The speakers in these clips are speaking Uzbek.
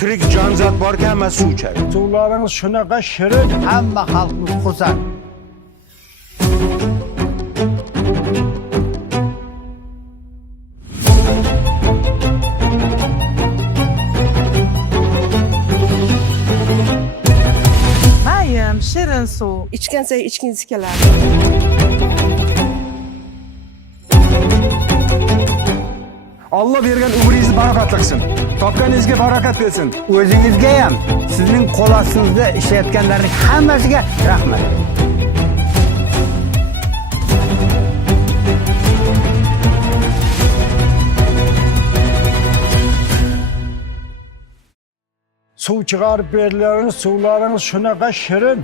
Tirik jonzot borki hammasi suv ichadi. Suvlaringiz shunaqa shirin, hamma xalqimiz xursand. Mayim, shirin suv. İçken sayin ichgingiz keladi. Allah bergan umringizni barokat qilsin. Topganingizga barokat bersin. O'zingizga ham, sizning qo'l ostingizda ishlayotganlarning hammasiga rahmat. Suv chiqarib berdilaringiz, suvlaringiz shunaqa shirin.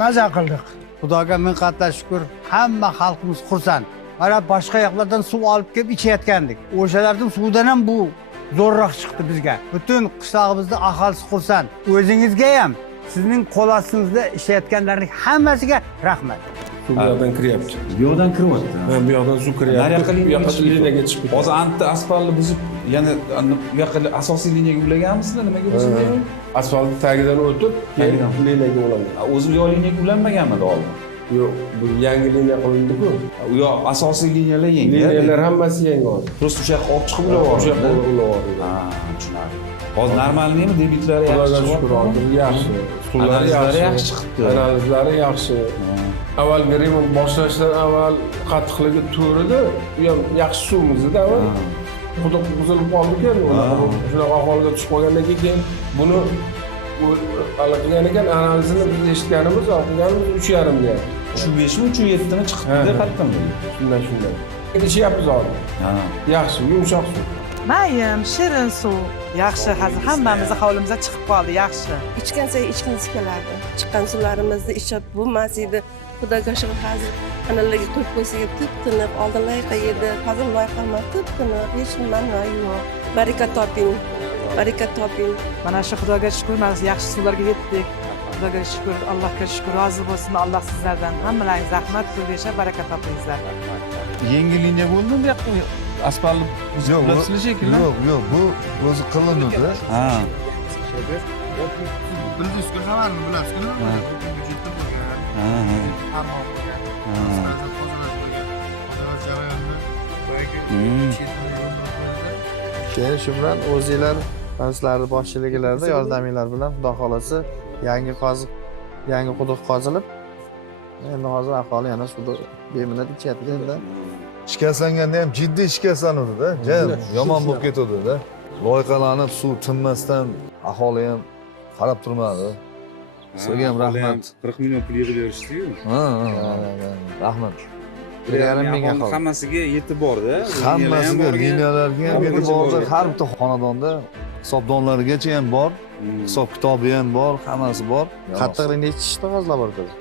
Maza qildik. Xudoga ming qatla shukr, hamma xalqimiz xursand. Mana boshqa yoqlardan suv olib kelib ichayotgandik. O'shalarning suvidan ham bu zo'rroq chiqdi bizga. Butun qishlog'imizning aholisi xursand. O'zingizga ham, sizning qo'l ostingizda ishlayotganlarning hammasiga rahmat. Suv bu yoqdan kiryapti. Bu yoqdan kiryapti. Bu yoqdan suv kiryapti. Bu yoqqa liniyaga chiqib ketdi. Hozir anti asfaltni buzib, yana bu yoqqa asosiy liniyaga ulaganmisizlar? Nimaga buzilmagan? Asfalt tagidan o'tib, keyin liniyaga ulangan. O'zi bu yoq liniyaga ulanmaganmidi oldin? Yo'q, bu yangi liniya qilindi-ku. U yoq asosiy liniyalar yangi. Liniyalar hammasi yangi hozir. Просто o'sha yoqqa olib chiqib ulayapti. O'sha yoqqa ulayapti. Ha, tushunarli. Hozir normalnimi debitlari Xudoga yaxshi shukr, hozir yaxshi. Suvlari Analizlari yaxshi. yaxshi chiqibdi. Analizlari yaxshi. Avvalgi remont boshlashdan avval qattiqligi 4 edi. Bu ham yaxshi suvimiz-da avval. Quduq buzilib qoldi-ku, shunaqa ahvolga tushib qolgandan keyin buni qilgan ekan, analizini biz eshitganimiz, o'qiganimiz 3,5 deyapti. 3.5mi, 3.7mi chiqibdi qayerdan? Shunday. Ichyapmiz hozir. Ha. Yaxshi, yumshoq suv. Mayim, shirin suv. Yaxshi, hozir hammamizni hovlimizga chiqib qoldi, yaxshi. İçken sayin ichgingiz keladi. Chiqqan suvlarimizni ichib bo'lmas edi. Xudoga shukr, hozir analarga qo'yib qo'ysak tip-tiniq, oldin loyiqa edi, hozir loyiqa emas, tip-tiniq, hech nima yo'q. Barakat toping. Barakat toping. Mana shu Xudoga shukr, mana yaxshi suvlarga yetdik. Xudoga shukr, Allohga shukr, rozi bo'lsin Alloh sizlardan. Hammalaringiz rahmat, pul yashab, baraka topingizlar. Yangi liniya bo'ldimi bu yoqqa? Asfaltni buzib ulasizlar shekilli. Yo'q, bu o'zi qilinadi. Ha. Bildingizku xabarni bilasizku? Budjetda bo'lgan. Ha. Farmon bo'lgan. Hozir tozalash bo'lgan. Tozalash jarayonida keyin shu bilan o'zinglar sizlarning boshchiliklarida yordaminglar bilan xudo xolasa yangi quduq qozilib endi hozir aholi yana suvni beminat ichyapti endi. Shikastlanganda ham jiddiy shikastlanuvdi-da, yomon bo'lib ketuvdi-da. Loyiqalanib suv tinmasdan aholi ham qarab turmadi. Sizga ham rahmat. 40 million pul yig'ib berishdi-yu. Ha, rahmat. 1,5 ming aholi. Hammasiga yetib bordi. Hammasiga liniyalarga ham yetib bordi. Har bitta xonadonda hisobdonlarigacha ham bor, hisob kitobi ham bor, hammasi bor. Qattiq necha chiqdi hozirlar bor dedi.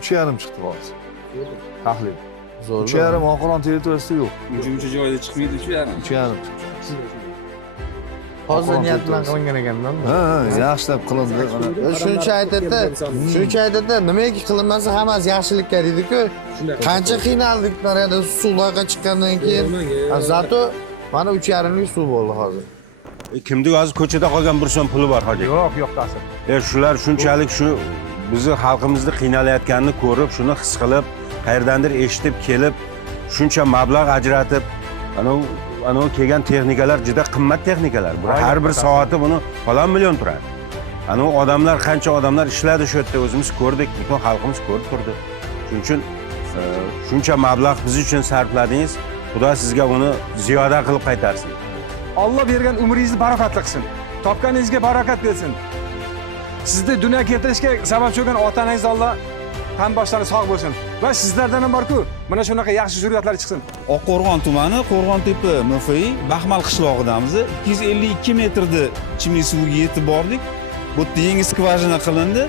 3,5 chiqdi hozir. Tahlil. Zo'r. 3,5 Oqiron territoriyasida yo'q. Uchinchi joyda chiqmaydi 3,5. 3,5. Hozir niyat bilan qilingan ekan-da. Ha, yaxshilab qilindi. Shuncha aytadi, nimaga qilinmasa hammasi yaxshilikka deydi-ku. Qancha qiynaldik narada suvlarga chiqqandan keyin. Zato mana 3,5 ming suv bo'ldi hozir. Kimdir hozir ko'chada qolgan bir so'm puli bor hojat. Yo'q, ta'sir. Shular shunchalik shu bizni xalqimizni qiynalayotganini ko'rib, shuni his qilib, qayerdandir eshitib kelib, shuncha mablag' ajratib, ana kelgan texnikalar juda qimmat texnikalar. Har bir soati buni falon million turadi. Ana odamlar qancha odamlar ishladi shu yerda o'zimiz ko'rdik, butun xalqimiz ko'rib turdi. Shuning uchun shuncha mablag' biz uchun sarfladingiz. Xudo sizga uni ziyoda qilib qaytarsin. Allah bergan umringizni barokatli qilsin. Topganingizga barokat bersin. Sizni dunyoga keltirishga sababchi bo'lgan otangiz Alloh qanboshlari sog' bo'lsin. Va sizlardan ham bor-ku, mana shunaqa yaxshi zurriyatlar chiqsin. Oqqo'rg'on tumani Qo'rg'ontepa MFI Baxmal qishlog'idamiz. 252 metrda ichimlik suviga yetib bordik. Bu yerda yangi skvajina qilindi.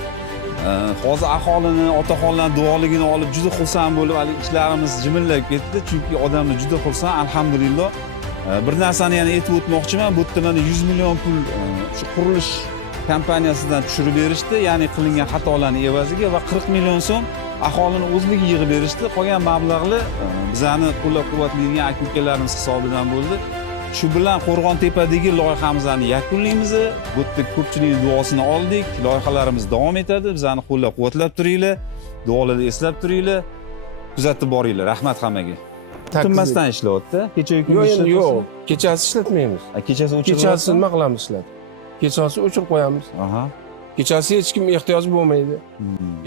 Hozir aholini, otaxonlar duoligini olib juda xursand bo'lib, hali ishlarimiz jimillab ketdi. Chunki odamlar juda xursand, alhamdulillah. Bir narsani yana aytib o'tmoqchiman. Bu yerda mana 100 million pul shu qurilish kompaniyasidan tushirib berishdi, ya'ni qilingan xatolarning evaziga va 40 million so'm aholini o'zligi yig'ib berishdi. Qolgan mablag'lar bizani qo'llab-quvvatlaydigan aka-ukalarimiz hisobidan bo'ldi. Shu bilan Qo'rg'ontepadagi loyihamizni yakunlaymiz. Bu yerda ko'pchilik duosini oldik. Loyihalarimiz davom etadi. Bizani qo'llab-quvvatlab turinglar. Duolarda eslab turinglar. Kuzatib boringlar. Rahmat hammaga. Tinmasdan ishlayapti. Kecha-yu Yo'q, kunduz endi yo'q. Kechasi ishlatmaymiz. Kechasi o'chirib Kechasi nima qilamiz ishlatib? Kechasi o'chirib qo'yamiz. Aha. Kechasi hech kim ehtiyoj bo'lmaydi.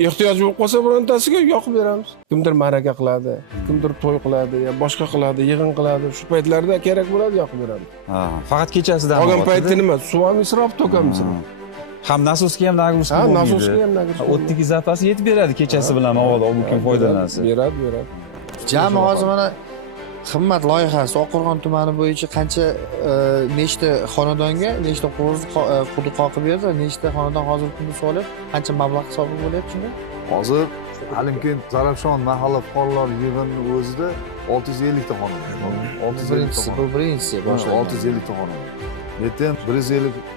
Ehtiyoj bo'lib qolsa birontasiga yoqib beramiz. Kimdir ma'raka qiladi, kimdir to'y qiladi, yo boshqa qiladi, yig'in qiladi. Shu paytlarda kerak bo'ladi, yoqib beramiz. Ha, faqat kechasidan. Qolgan paytda nima? Suv ham isrof, tok ham isrof. Ham nasosga ham nagruska Ha, bo'lmaydi. nasosga ham nagruska. O'tdagi zapasi yetib beradi kechasi bilan havoda mumkin foydalansa. Beradi. Jami hozir mana qimmat loyihasi Oqqo'rg'on tumani bo'yicha qancha nechta xonadonga, nechta quduq qoqib berdi, nechta xonadon hozirgi kunda solib, qancha mablag' hisobi bo'lyapti shunda? Hozir Alimkin Zarafshon mahalla fuqarolar yig'ini o'zida 650 ta xonadon. 650 ta Bu birinchisi. 650 ta xonadon. Bu yerda ham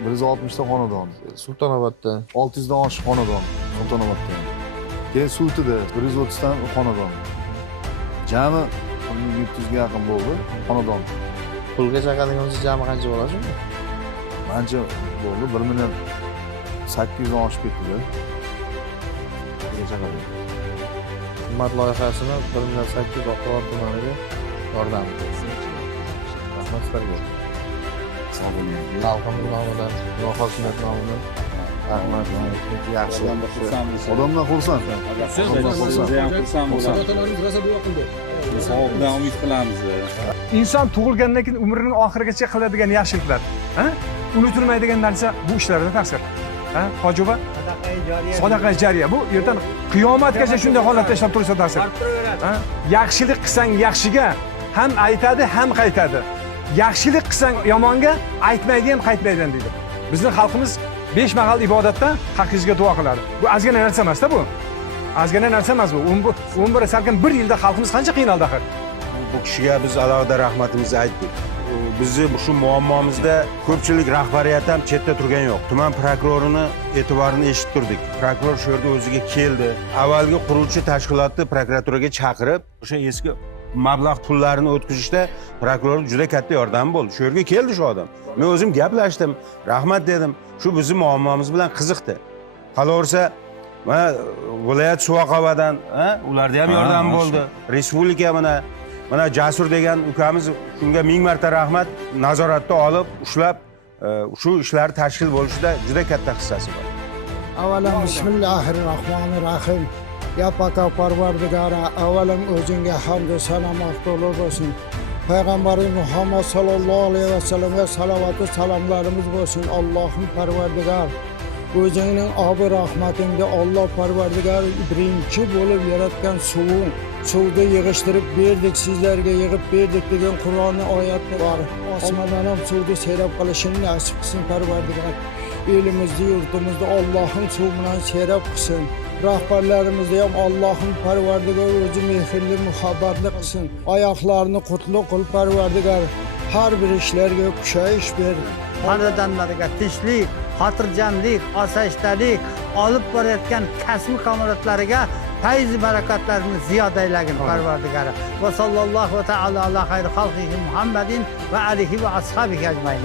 160 ta xonadon. Sultonobodda 600 dan oshiq xonadon Sultonobodda. Keyin Suvtida 130 ta xonadon. Jami 700 ga yaqin bo'ldi xonadon. pulga chaqadiganimiz jami qancha bo'ladi? Ancha bo'ldi, 1 million 800 dan oshib ketdi. Pulga chaqadi. Qimmat loyihasini 1 million 800 Oqqo'rg'on tumaniga yordam. Rahmat sizlarga. Sog' bo'ling. Xalqimiz nomidan, hokimiyat nomidan rahmat. Yaxshi. Odamlar xursand. Savobidan umid qilamiz. Inson tug'ilgandan keyin umrining oxirigacha qiladigan yaxshiliklar, unutilmaydigan narsa bu ishlarda ta'sir. Hojiba, sadaqa jariya bu yerdan qiyomatgacha shunday holatda ishlab tursa ta'sir. Yaxshilik qilsang yaxshiga ham aytadi, ham qaytadi. Yaxshilik qilsang yomonga aytmaydi ham qaytmaydi deydi. Bizning xalqimiz 5 mahal ibodatda haqqingizga duo qiladi. Bu ozgina narsa emas-da bu. Ozgina narsa emas bu. 11 salkam 1 yilda xalqimiz qancha qiynaldi axir. Bu kishiga biz alohida rahmatimizni aytdik. Bizni shu muammomizda ko'pchilik rahbariyat ham chetda turgan yo'q. Tuman prokurorini e'tiborini eshitib turdik. Prokuror shu yerda o'ziga keldi. Avvalgi quruvchi tashkilotni prokuraturaga chaqirib, o'sha eski mablag' pullarini o'tkazishda prokuror juda katta yordam bo'ldi. Shu yerga keldi shu odam. Men o'zim gaplashdim, rahmat dedim. Shu bizning muammomiz bilan qiziqdi. Qolaversa, mana viloyat Suvoqovadan, ularda ham yordam bo'ldi. Respublika mana Jasur degan ukamiz shunga 1000 marta rahmat, nazoratda olib, ushlab shu ishlar tashkil bo'lishida juda katta hissasi bor. Avalan bismillahirrohmanirrohim. Ya Paka Parvardigara, avalan o'zingga hamd va salom afdollar bo'lsin. Payg'ambarimiz Muhammad sallallohu alayhi va sallamga salovat va salomlarimiz bo'lsin. Allohim Parvardigar, o'zingning obi rahmatingda Alloh Parvardigar birinchi bo'lib yaratgan suvni yig'ishtirib berdik, sizlarga yig'ib berdik degan Qur'onning oyati bor. Osmondan ham suvni seyrab qilishini nasib qilsin Parvardigar. Elimizni, yurtimizni Allohim suv bilan seyrab qilsin. Rahbarlarimizni ham Allohim Parvardigar o'zi mehrli, muhabbatli qilsin. Oyoqlarini qutlug' qil Parvardigar. Har bir ishlarga kushayish ber. Xonadonlarga tinchlik, xotirjamlik, osoyishtalik olib borayotgan kasb kamolatlariga fayz barakatlarini ziyoda aylagin Parvardigari. Va sallallohu ta'ala ala xayri xalqihi Muhammadin va alihi va ashabihi ajmain.